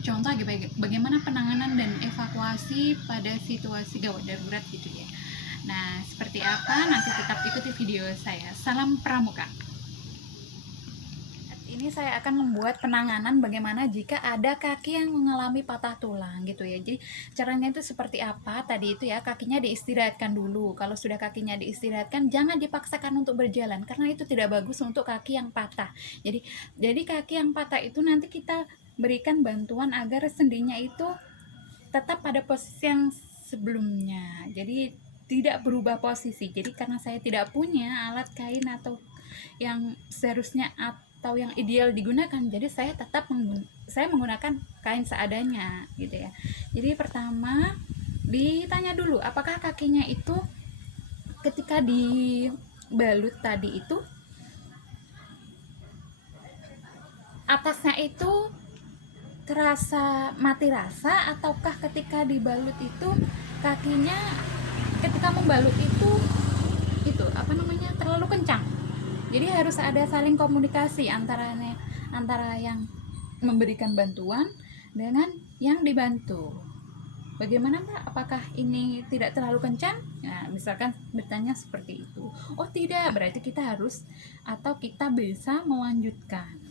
contoh bagaimana penanganan dan evakuasi pada situasi gawat darurat gitu ya. Nah, seperti apa? Nanti tetap ikuti video saya. Salam Pramuka. Ini saya akan membuat penanganan bagaimana jika ada kaki yang mengalami patah tulang gitu ya. Jadi caranya itu seperti apa? Tadi itu ya, kakinya diistirahatkan dulu. Kalau sudah kakinya diistirahatkan, jangan dipaksakan untuk berjalan karena itu tidak bagus untuk kaki yang patah. Jadi kaki yang patah itu nanti kita berikan bantuan agar sendinya itu tetap pada posisi yang sebelumnya. Jadi tidak berubah posisi. Jadi karena saya tidak punya alat kain atau yang seharusnya atau yang ideal digunakan, jadi saya menggunakan kain seadanya gitu ya. Jadi pertama ditanya dulu apakah kakinya itu ketika dibalut tadi itu atasnya itu terasa mati rasa, ataukah ketika dibalut itu kakinya ketika membalut itu apa namanya terlalu kencang. Jadi harus ada saling komunikasi antara yang memberikan bantuan dengan yang dibantu. Bagaimana Mbak? Apakah ini tidak terlalu kencang? Nah, misalkan bertanya seperti itu. Oh tidak, berarti kita harus atau kita bisa melanjutkan.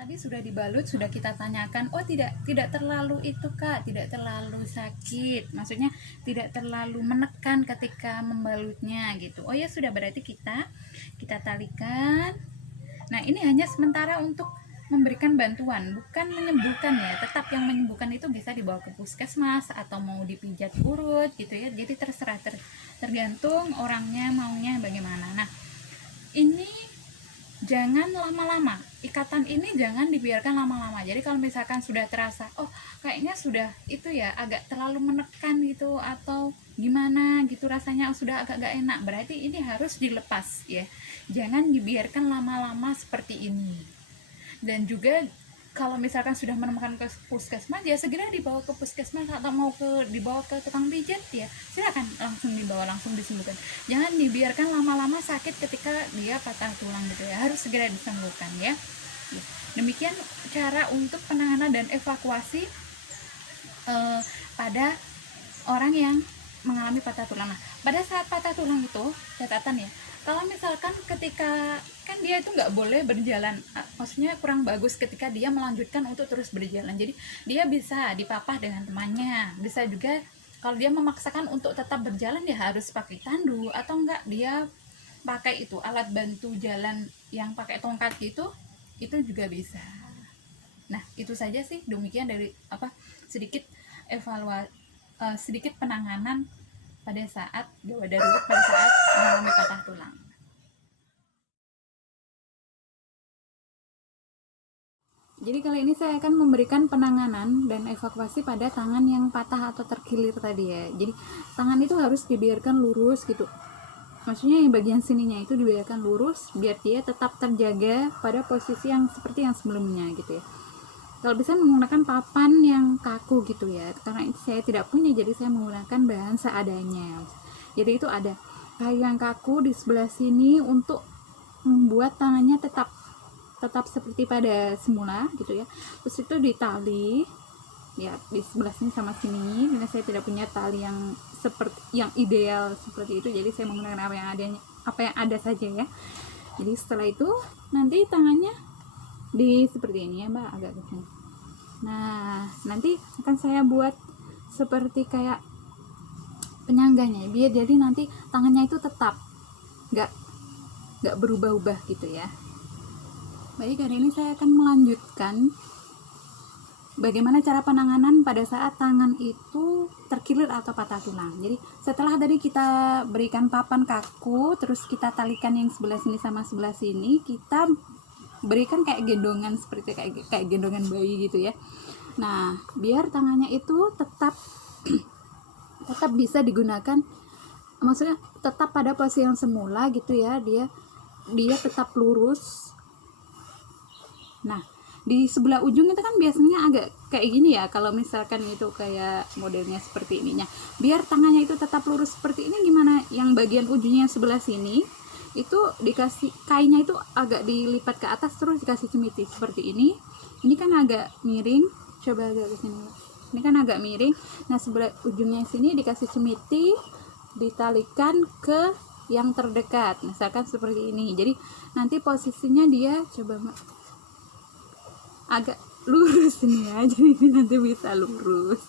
Tadi sudah dibalut, sudah kita tanyakan, oh tidak terlalu itu Kak, tidak terlalu sakit, maksudnya tidak terlalu menekan ketika membalutnya gitu. Oh ya sudah, berarti kita talikan. Nah ini hanya sementara untuk memberikan bantuan, bukan menyembuhkan ya. Tetap yang menyembuhkan itu bisa dibawa ke puskesmas atau mau dipijat urut gitu ya. Jadi terserah, tergantung orangnya maunya bagaimana. Nah ini jangan lama-lama, ikatan ini jangan dibiarkan lama-lama. Jadi kalau misalkan sudah terasa oh kayaknya sudah itu ya agak terlalu menekan gitu atau gimana gitu rasanya sudah agak gak enak, berarti ini harus dilepas ya, jangan dibiarkan lama-lama seperti ini. Dan juga kalau misalkan sudah menemukan ke puskesmas ya segera dibawa ke puskesmas, atau mau dibawa ke tukang pijat ya silakan langsung dibawa, langsung disembuhkan. Jangan dibiarkan lama-lama sakit ketika dia patah tulang gitu ya, harus segera disembuhkan ya. Demikian cara untuk penanganan dan evakuasi pada orang yang mengalami patah tulang. Nah, pada saat patah tulang itu catatan ya, kalau misalkan ketika kan dia itu nggak boleh berjalan, maksudnya kurang bagus ketika dia melanjutkan untuk terus berjalan. Jadi dia bisa dipapah dengan temannya, bisa juga kalau dia memaksakan untuk tetap berjalan dia harus pakai tandu, atau enggak dia pakai itu alat bantu jalan yang pakai tongkat gitu, itu juga bisa. Nah itu saja sih, demikian dari sedikit sedikit penanganan pada saat gawat darurat pada saat mengalami patah tulang. Jadi kali ini saya akan memberikan penanganan dan evakuasi pada tangan yang patah atau terkilir tadi ya. Jadi tangan itu harus dibiarkan lurus gitu. Maksudnya yang bagian sininya itu dibiarkan lurus biar dia tetap terjaga pada posisi yang seperti yang sebelumnya gitu ya. Kalau bisa menggunakan papan yang kaku gitu ya, karena itu saya tidak punya, jadi saya menggunakan bahan seadanya. Jadi itu ada kayu yang kaku di sebelah sini untuk membuat tangannya tetap seperti pada semula gitu ya. Terus itu ditali ya di sebelah sini sama sini, karena saya tidak punya tali yang seperti yang ideal seperti itu, jadi saya menggunakan apa yang ada saja ya. Jadi setelah itu nanti tangannya di seperti ini ya Mbak, agak kecil. Nah nanti akan saya buat seperti kayak penyangganya biar jadi nanti tangannya itu tetap nggak berubah-ubah gitu ya. Baik, hari ini saya akan melanjutkan bagaimana cara penanganan pada saat tangan itu terkilir atau patah tulang. Jadi setelah tadi kita berikan papan kaku, terus kita talikan yang sebelah sini sama sebelah sini, kita berikan kayak gendongan, seperti kayak gendongan bayi gitu ya. Nah biar tangannya itu tetap bisa digunakan, maksudnya tetap pada posisi yang semula gitu ya, dia tetap lurus. Nah di sebelah ujung itu kan biasanya agak kayak gini ya, kalau misalkan itu kayak modelnya seperti ininya, biar tangannya itu tetap lurus seperti ini, gimana yang bagian ujungnya sebelah sini itu dikasih kainnya itu agak dilipat ke atas terus dikasih cemiti seperti ini. Ini kan agak miring, coba agak ke sini. Ini kan agak miring. Nah, sebelah ujungnya sini dikasih cemiti, ditalikan ke yang terdekat, misalkan seperti ini. Jadi nanti posisinya dia coba Mbak, agak lurus ini ya, jadi ini nanti bisa lurus.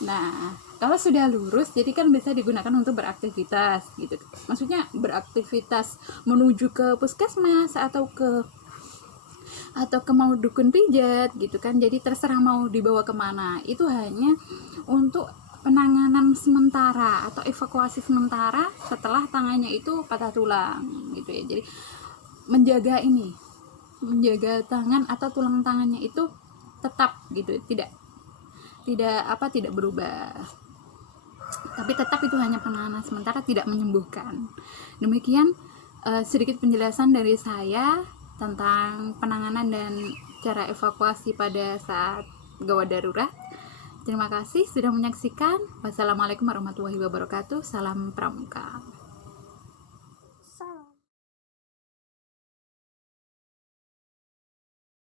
Nah, kalau sudah lurus, jadi kan bisa digunakan untuk beraktivitas gitu. Maksudnya beraktivitas menuju ke puskesmas atau ke mau dukun pijat gitu kan. Jadi terserah mau dibawa kemana. Itu hanya untuk penanganan sementara atau evakuasi sementara setelah tangannya itu patah tulang gitu ya. Jadi menjaga tangan atau tulang tangannya itu tetap gitu, tidak berubah, tapi tetap itu hanya penanganan sementara, tidak menyembuhkan. Demikian sedikit penjelasan dari saya tentang penanganan dan cara evakuasi pada saat gawat darurat. Terima kasih sudah menyaksikan. Wassalamualaikum warahmatullahi wabarakatuh. Salam pramuka.